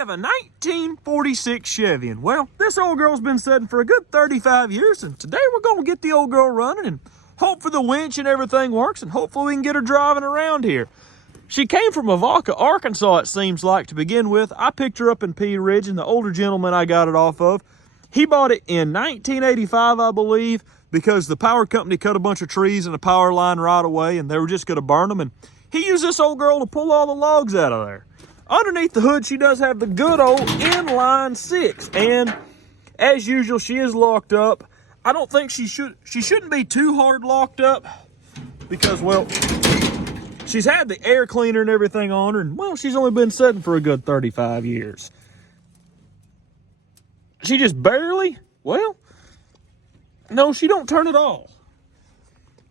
have a 1946 Chevy, and well, this old girl's been sitting for a good 35 years, and today we're gonna get the old girl running and hope for the winch and everything works, and hopefully we can get her driving around here. She came from Avoca, Arkansas, it seems like, to begin with. I picked her up in Pea Ridge, and the older gentleman I got it off of, he bought it in 1985, I believe, because the power company cut a bunch of trees in a power line right away, and they were just gonna burn them, and he used this old girl to pull all the logs out of there. Underneath the hood, she does have the good old inline six, and as usual, she is locked up. I don't think she shouldn't be too hard locked up because, well, she's had the air cleaner and everything on her, and well, she's only been sitting for a good 35 years. She just barely, well, no, she don't turn at all.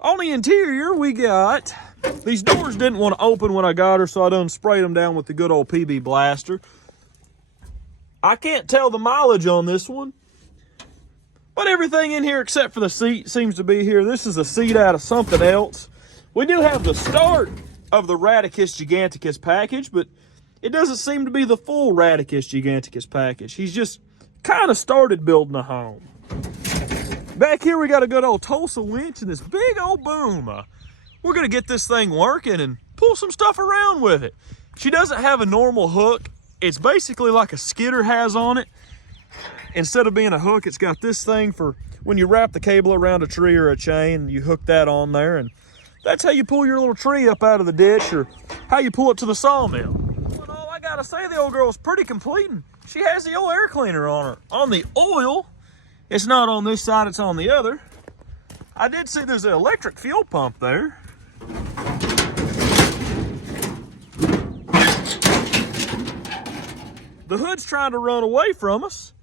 On the interior, we got, these doors didn't want to open when I got her, so I done sprayed them down with the good old PB blaster. I can't tell the mileage on this one, but everything in here except for the seat seems to be here. This is a seat out of something else. We do have the start of the Radicus Giganticus package, but it doesn't seem to be the full Radicus Giganticus package. He's just kind of started building a home. Back here we got a good old Tulsa winch and this big old boom. We're gonna get this thing working and pull some stuff around with it. She doesn't have a normal hook. It's basically like a skidder has on it. Instead of being a hook, it's got this thing for when you wrap the cable around a tree or a chain, you hook that on there, and that's how you pull your little tree up out of the ditch, or how you pull it to the sawmill. But all I gotta say, the old girl's pretty complete, and she has the old air cleaner on her. On the oil, it's not on this side, it's on the other. I did see there's an electric fuel pump there. The hood's trying to run away from us.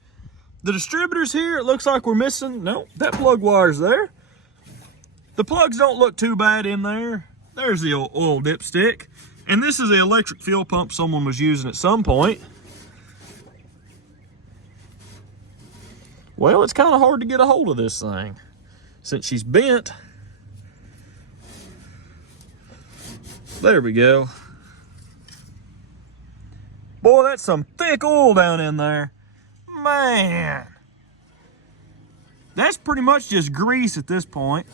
The distributor's here. It looks like we're missing, no, that plug wire's there. The plugs don't look too bad in there. There's the oil dipstick. And this is the electric fuel pump someone was using at some point. Well, it's kind of hard to get a hold of this thing since she's bent. There we go. Boy, that's some thick oil down in there. Man. That's pretty much just grease at this point.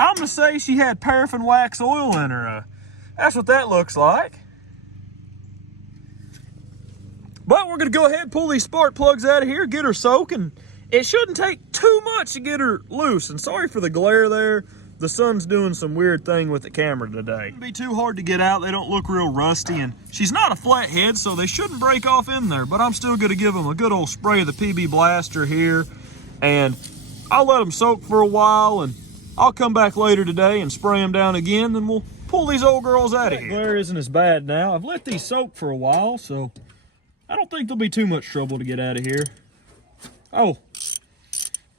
I'm gonna say she had paraffin wax oil in her. That's what that looks like. But we're gonna go ahead and pull these spark plugs out of here, get her soaking. It shouldn't take too much to get her loose. And sorry for the glare there. The sun's doing some weird thing with the camera today. It'd be too hard to get out. They don't look real rusty, and she's not a flathead, so they shouldn't break off in there, but I'm still gonna give them a good old spray of the PB blaster here, and I'll let them soak for a while, and I'll come back later today and spray them down again, then we'll pull these old girls out of here. Glare isn't as bad now. I've let these soak for a while, so I don't think there'll be too much trouble to get out of here. Oh,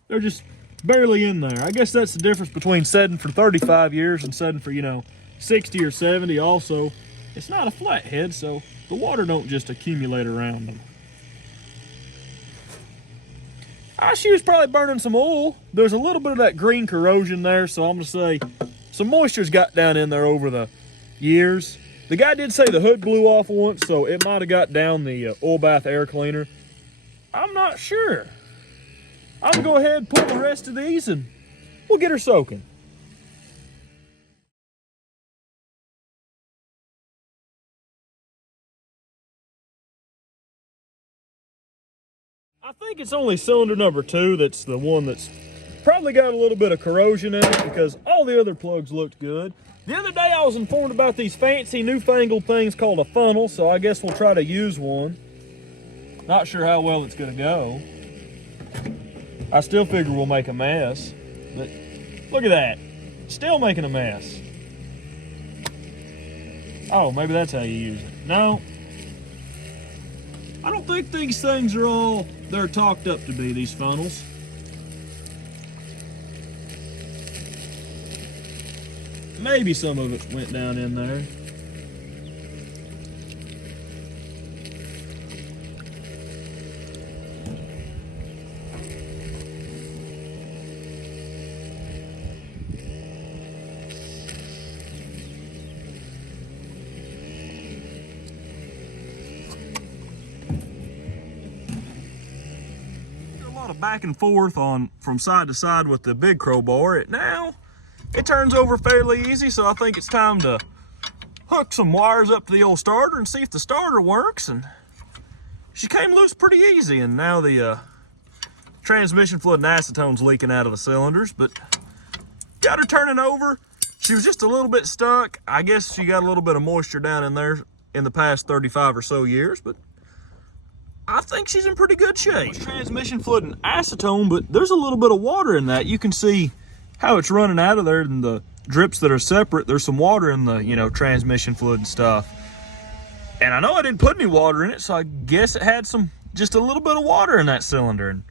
they're just barely in there. I guess that's the difference between setting for 35 years and setting for, 60 or 70 also. It's not a flathead, so the water don't just accumulate around them. She was probably burning some oil. There's a little bit of that green corrosion there, so I'm gonna say some moisture's got down in there over the years. The guy did say the hood blew off once, so it might have got down the oil bath air cleaner. I'm not sure. I'm gonna go ahead and pull the rest of these and we'll get her soaking. I think it's only cylinder number 2 that's the one that's probably got a little bit of corrosion in it, because all the other plugs looked good. The other day I was informed about these fancy newfangled things called a funnel, so I guess we'll try to use one. Not sure how well it's gonna go. I still figure we'll make a mess, but look at that. Still making a mess. Oh, maybe that's how you use it. No. I don't think these things are all they're talked up to be, these funnels. Maybe some of it went down in there. lot of back and forth from side to side with the big crowbar. Now it turns over fairly easy, so I think it's time to hook some wires up to the old starter and see if the starter works. And she came loose pretty easy, and now the transmission fluid and acetone's leaking out of the cylinders, but got her turning over. She was just a little bit stuck. I guess she got a little bit of moisture down in there in the past 35 or so years, but I think she's in pretty good shape. Transmission fluid and acetone, but there's a little bit of water in that. You can see how it's running out of there, and the drips that are separate, there's some water in the, transmission fluid and stuff. And I know I didn't put any water in it, so I guess it had just a little bit of water in that cylinder. And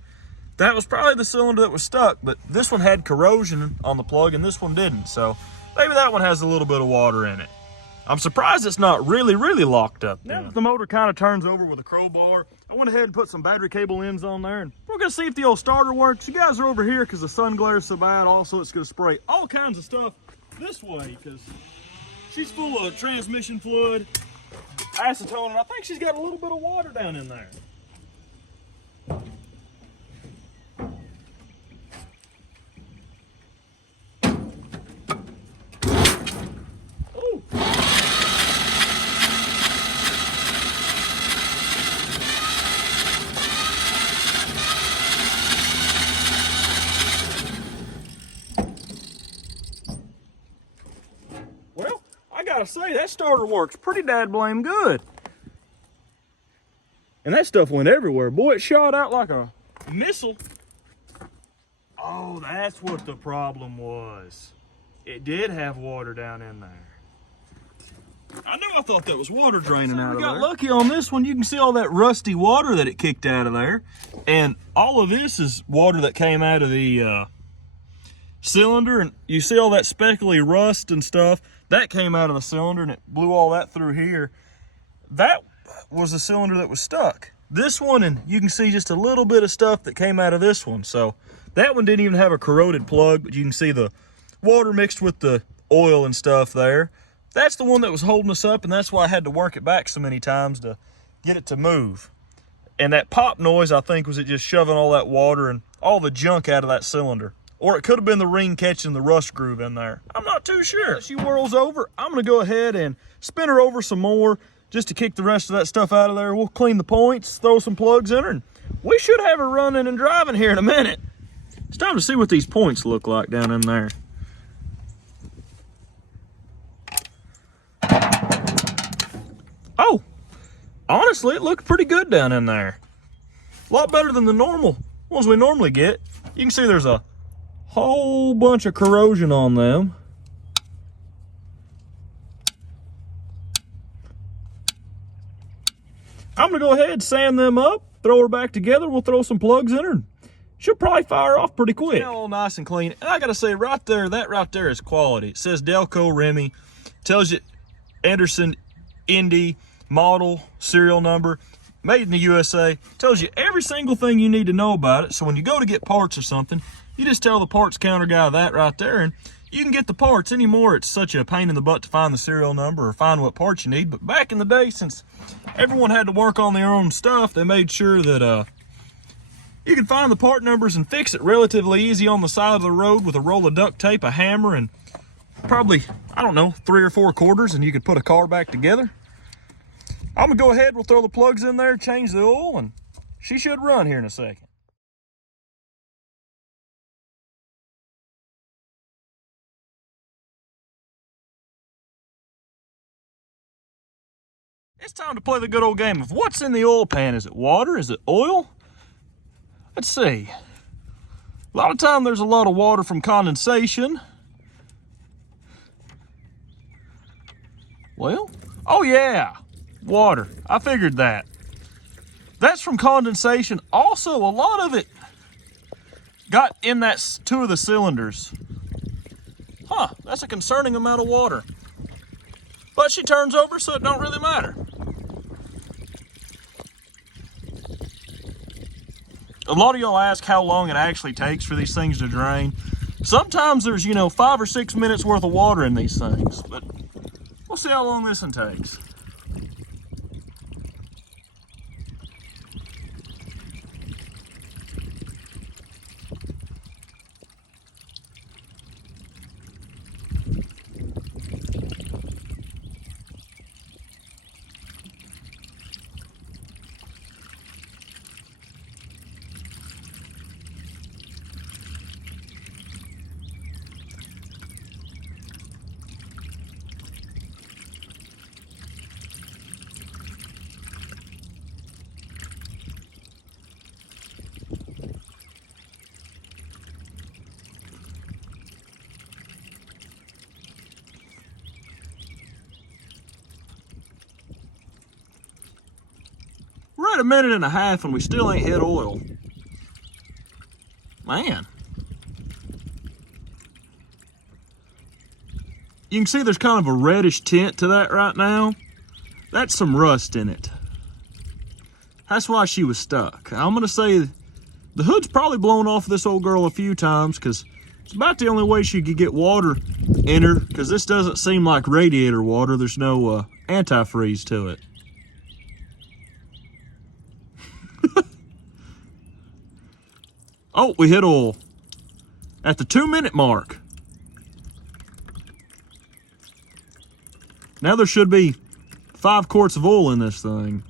that was probably the cylinder that was stuck, but this one had corrosion on the plug and this one didn't. So maybe that one has a little bit of water in it. I'm surprised it's not really locked up. Now that the motor kind of turns over with a crowbar, I went ahead and put some battery cable ends on there, and we're gonna see if the old starter works. You guys are over here because the sun glare is so bad. Also, it's gonna spray all kinds of stuff this way because she's full of transmission fluid, acetone, and I think she's got a little bit of water down in there. I gotta say, that starter works pretty blame good. And that stuff went everywhere. Boy, it shot out like a missile. Oh, that's what the problem was. It did have water down in there. I thought that was water draining out of there. We got lucky on this one. You can see all that rusty water that it kicked out of there. And all of this is water that came out of the cylinder. And you see all that speckly rust and stuff. That came out of the cylinder and it blew all that through here. That was the cylinder that was stuck. This one, and you can see just a little bit of stuff that came out of this one. So that one didn't even have a corroded plug, but you can see the water mixed with the oil and stuff there. That's the one that was holding us up, and that's why I had to work it back so many times to get it to move. And that pop noise, I think, was it just shoving all that water and all the junk out of that cylinder. Or it could have been the ring catching the rust groove in there. I'm not too sure. As she whirls over, I'm gonna go ahead and spin her over some more just to kick the rest of that stuff out of there. We'll clean the points, throw some plugs in her, and we should have her running and driving here in a minute. It's time to see what these points look like down in there. Oh, honestly, it looked pretty good down in there. A lot better than the normal ones we normally get. You can see there's a whole bunch of corrosion on them. I'm gonna go ahead and sand them up, throw her back together. We'll throw some plugs in her. She'll probably fire off pretty quick. Now all nice and clean. And I gotta say, right there, that right there is quality. It says Delco Remy, tells you Anderson, Indy, model, serial number, made in the USA. Tells you every single thing you need to know about it. So when you go to get parts or something, you just tell the parts counter guy that right there, and you can get the parts. Anymore, it's such a pain in the butt to find the serial number or find what parts you need. But back in the day, since everyone had to work on their own stuff, they made sure that you can find the part numbers and fix it relatively easy on the side of the road with a roll of duct tape, a hammer, and probably, I don't know, 3 or 4 quarters, and you could put a car back together. I'm gonna go ahead, we'll throw the plugs in there, change the oil, and she should run here in a second. It's time to play the good old game of what's in the oil pan. Is it water? Is it oil? Let's see. A lot of time there's a lot of water from condensation. Well, oh yeah, water. I figured that. That's from condensation. Also, a lot of it got in that 2 of the cylinders. Huh, that's a concerning amount of water. But she turns over, so it don't really matter. A lot of y'all ask how long it actually takes for these things to drain. Sometimes there's, 5 or 6 minutes worth of water in these things, but we'll see how long this one takes. We're at 1.5 minutes and we still ain't hit oil. Man. You can see there's kind of a reddish tint to that right now. That's some rust in it. That's why she was stuck. I'm gonna say the hood's probably blown off this old girl a few times because it's about the only way she could get water in her, because this doesn't seem like radiator water. There's no antifreeze to it. Oh, we hit oil at the 2-minute mark. Now there should be 5 quarts of oil in this thing.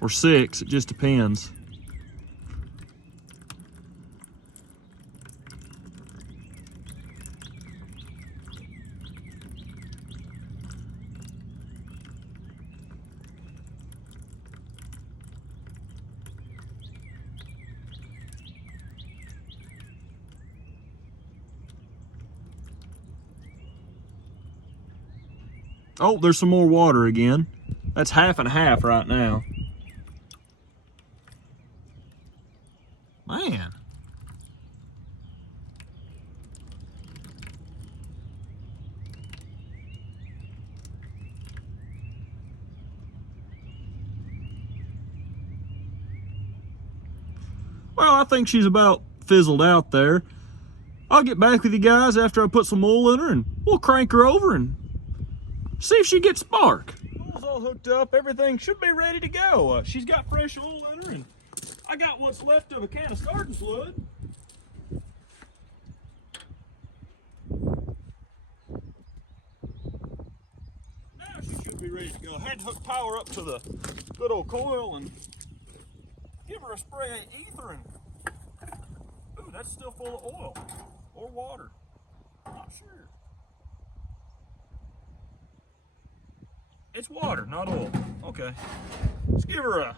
Or 6, it just depends. Oh, there's some more water again. That's 50/50 right now. Man. Well, I think she's about fizzled out there. I'll get back with you guys after I put some oil in her and we'll crank her over and see if she gets spark. Oil's all hooked up. Everything should be ready to go. She's got fresh oil in her, and I got what's left of a can of starting fluid. Now she should be ready to go. I had to hook power up to the good old coil and give her a spray of ether, and ooh, that's still full of oil or water. Not sure. It's water, not oil. Okay. Let's give her a...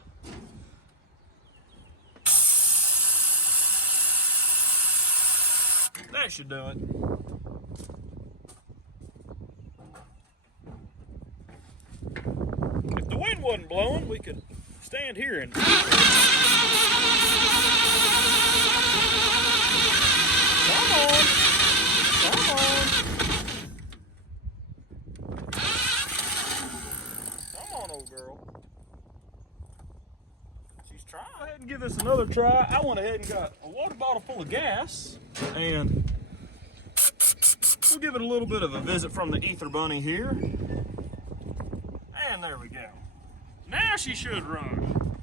That should do it. If the wind wasn't blowing, we could stand here and... Come on. Come on. Old girl. She's trying. Go ahead and give this another try. I went ahead and got a water bottle full of gas, and we'll give it a little bit of a visit from the ether bunny here. And there we go. Now she should run.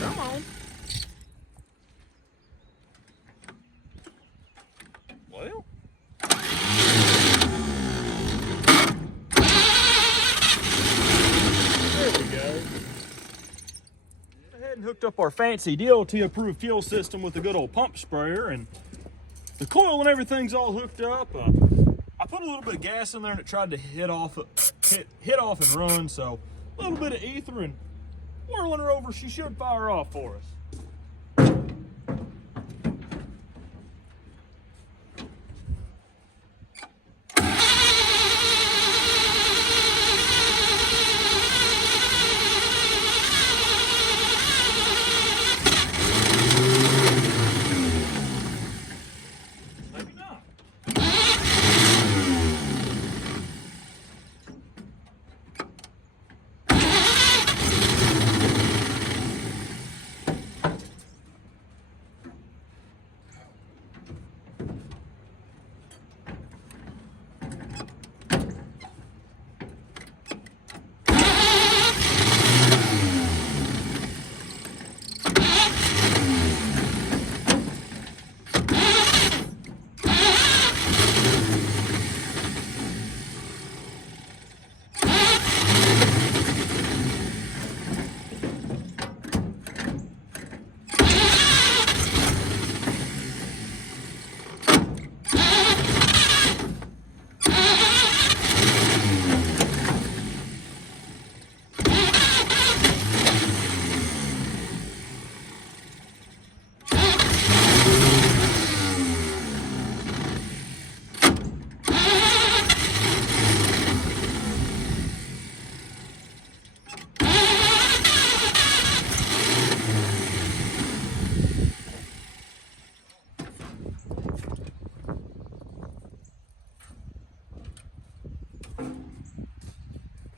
Come on. Well, there we go. Went ahead and hooked up our fancy DOT approved fuel system with the good old pump sprayer, and the coil and everything's all hooked up. I put a little bit of gas in there and it tried to hit off and run, so a little bit of ether and whirling her over, she should fire off for us.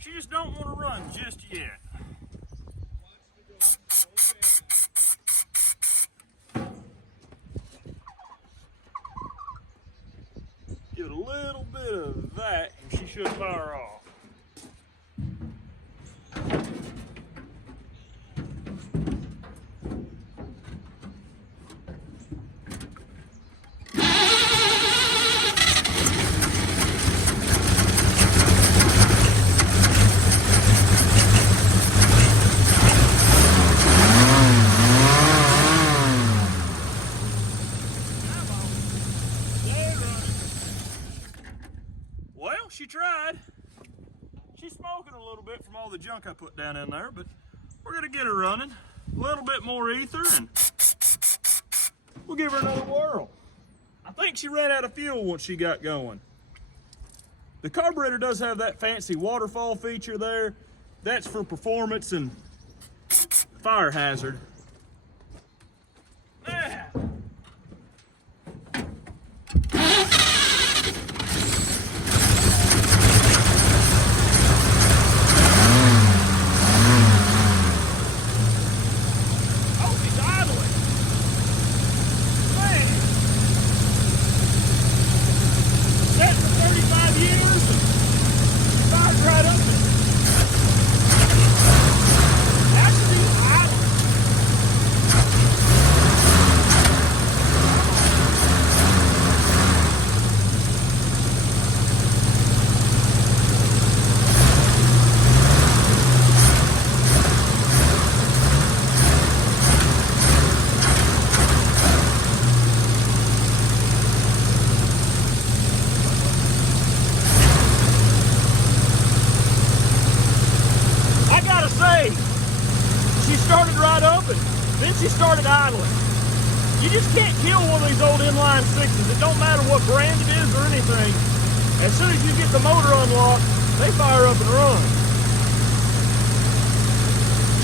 She just don't want to run just yet. Give it a little bit of that and she should fire off. Well, she tried. She's smoking a little bit from all the junk I put down in there, but we're gonna get her running. A little bit more ether and we'll give her another whirl. I think she ran out of fuel once she got going. The carburetor does have that fancy waterfall feature there. That's for performance and fire hazard. Yeah. She started right up and then she started idling. You just can't kill one of these old inline sixes. It don't matter what brand it is or anything. As soon as you get the motor unlocked, they fire up and run.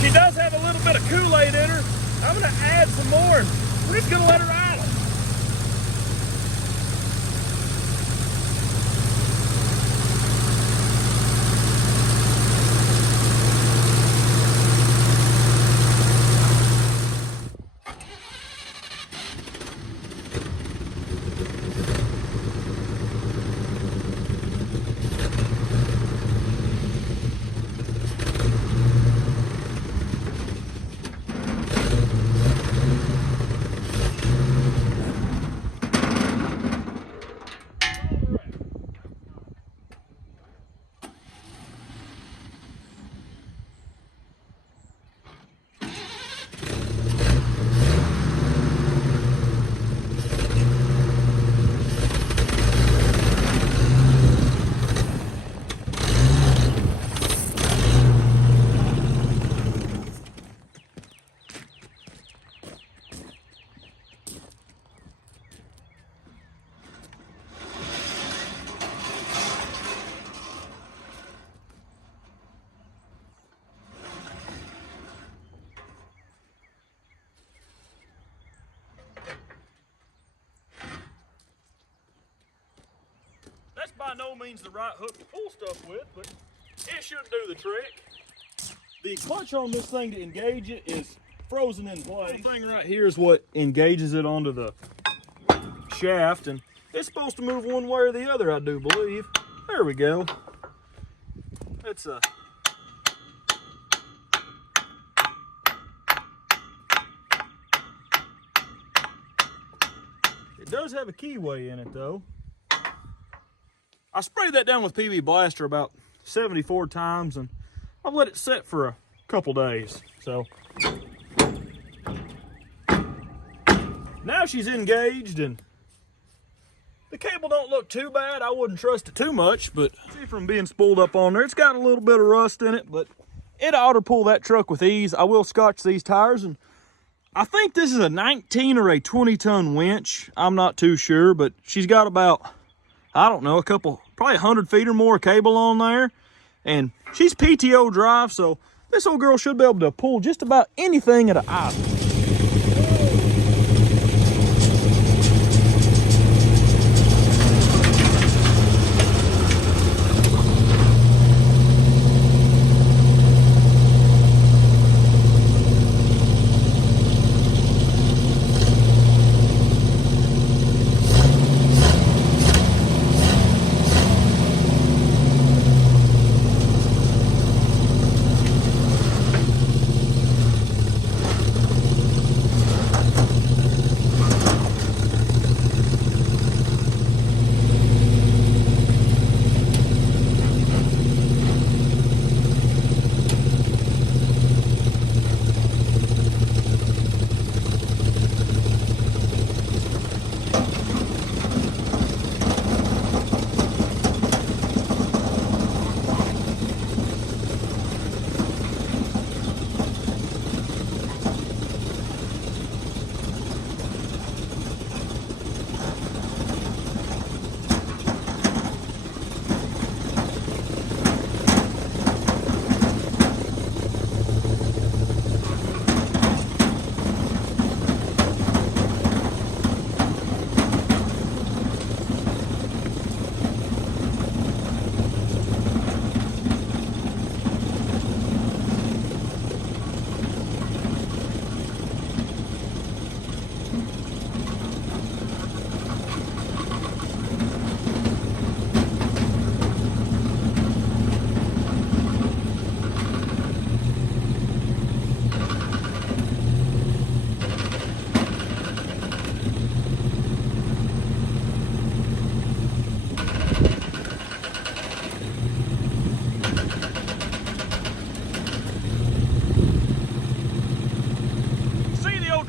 She does have a little bit of Kool-Aid in her. I'm gonna add some more and we're just gonna let her idle. That's by no means the right hook to pull stuff with, but it should do the trick. The clutch on this thing to engage it is frozen in place. The thing right here is what engages it onto the shaft, and it's supposed to move one way or the other, I do believe. There we go. It's a... It does have a keyway in it though. I sprayed that down with PB Blaster about 74 times and I've let it set for a couple days. So now she's engaged and the cable don't look too bad. I wouldn't trust it too much, but see from being spooled up on there, it's got a little bit of rust in it, but it ought to pull that truck with ease. I will scotch these tires, and I think this is a 19 or a 20-ton winch. I'm not too sure, but she's got about, I don't know, probably 100 feet or more cable on there. And she's PTO drive, so this old girl should be able to pull just about anything at an idle.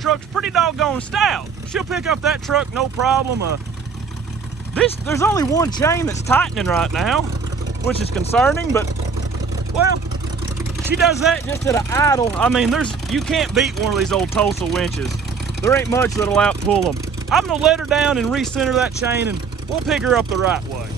truck's pretty doggone stout. She'll pick up that truck no problem. There's only one chain that's tightening right now, which is concerning, but, well, she does that just at an idle. I mean, you can't beat one of these old Tulsa winches. There ain't much that'll outpull them. I'm gonna let her down and recenter that chain, and we'll pick her up the right way.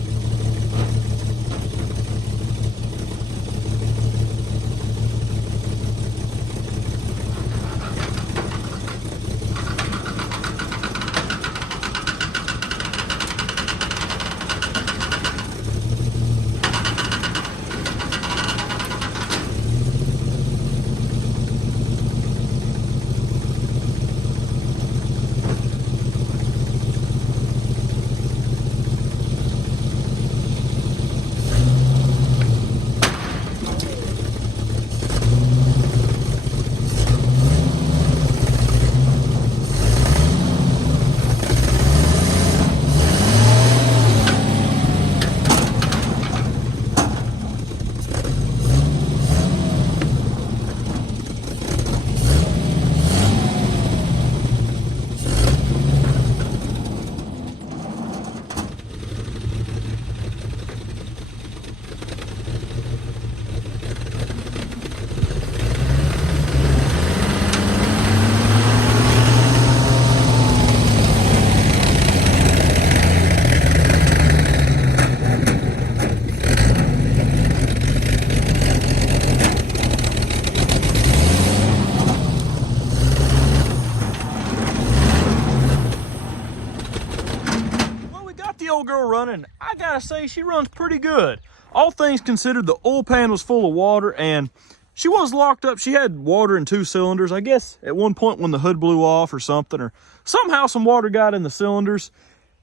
Old girl running. I gotta say, she runs pretty good. All things considered, the oil pan was full of water and she was locked up. She had water in 2 cylinders. I guess at one point when the hood blew off or something, or somehow some water got in the cylinders.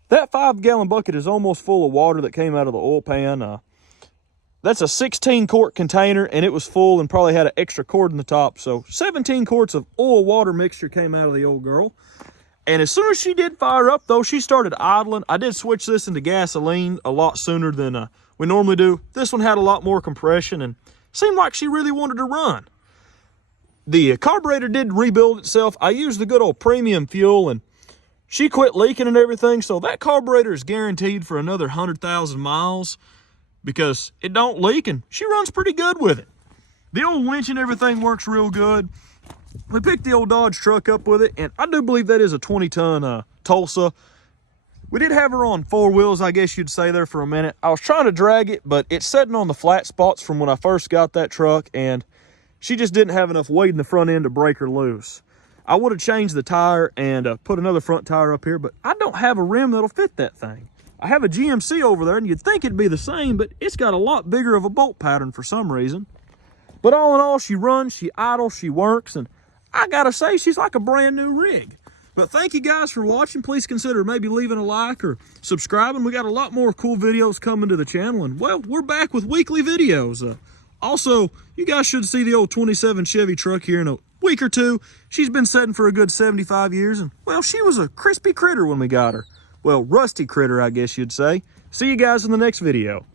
That 5-gallon bucket is almost full of water that came out of the oil pan. That's a 16-quart container, and it was full and probably had an extra quart in the top. So 17 quarts of oil water mixture came out of the old girl. And as soon as she did fire up, though, she started idling. I did switch this into gasoline a lot sooner than we normally do. This one had a lot more compression and seemed like she really wanted to run. The carburetor did rebuild itself. I used the good old premium fuel, and she quit leaking and everything. So that carburetor is guaranteed for another 100,000 miles because it don't leak, and she runs pretty good with it. The old winch and everything works real good. We picked the old Dodge truck up with it, and I do believe that is a 20-ton Tulsa. We did have her on 4 wheels, I guess you'd say, there for a minute. I was trying to drag it, but it's sitting on the flat spots from when I first got that truck, and she just didn't have enough weight in the front end to break her loose. I would have changed the tire and put another front tire up here, but I don't have a rim that'll fit that thing. I have a GMC over there, and you'd think it'd be the same, but it's got a lot bigger of a bolt pattern for some reason. But all in all, she runs, she idles, she works, and I gotta say, she's like a brand new rig. But thank you guys for watching. Please consider maybe leaving a like or subscribing. We got a lot more cool videos coming to the channel, and well, we're back with weekly videos. Also, you guys should see the old 27 Chevy truck here in a week or two. She's been sitting for a good 75 years, and well, she was a crispy critter when we got her. Well, rusty critter, I guess you'd say. See you guys in the next video.